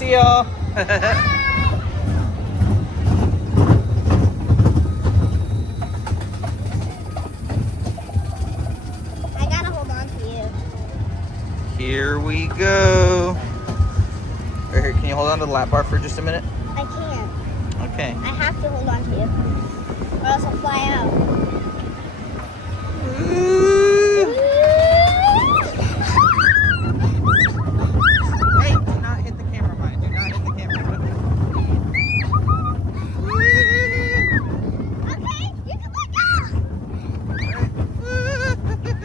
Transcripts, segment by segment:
See y'all. I gotta hold on to you. Here we go. Right here, can you hold on to the lap bar for just a minute? I can't. Okay. I have to hold on to you, or else I'll fly out. Hey, do not hit the camera, Maya. Do not hit the camera. Okay, you can let go. Okay,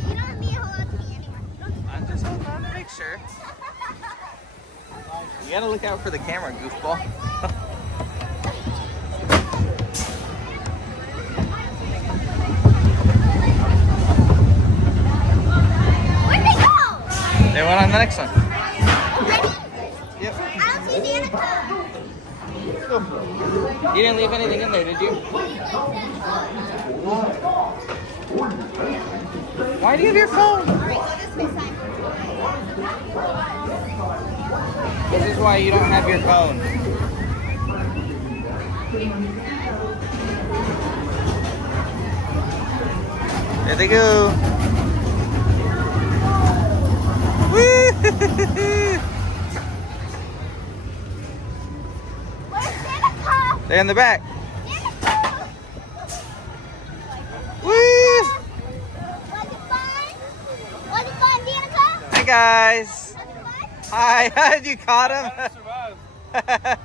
you don't need to hold on to me anymore. I'm just holding on to make sure. You gotta look out for the camera, goofball. Where'd they go? They went on the next one. Yep. I don't see Danica. You didn't leave anything in there, did you? Why do you have your phone? This is why you don't have your phone. There they go. Woo! Where's Danica? They're in the back. Danica! Woo! Was it fun? Was it fun, Danica? Hi guys. Was it fun? Hi. You caught him. I survived.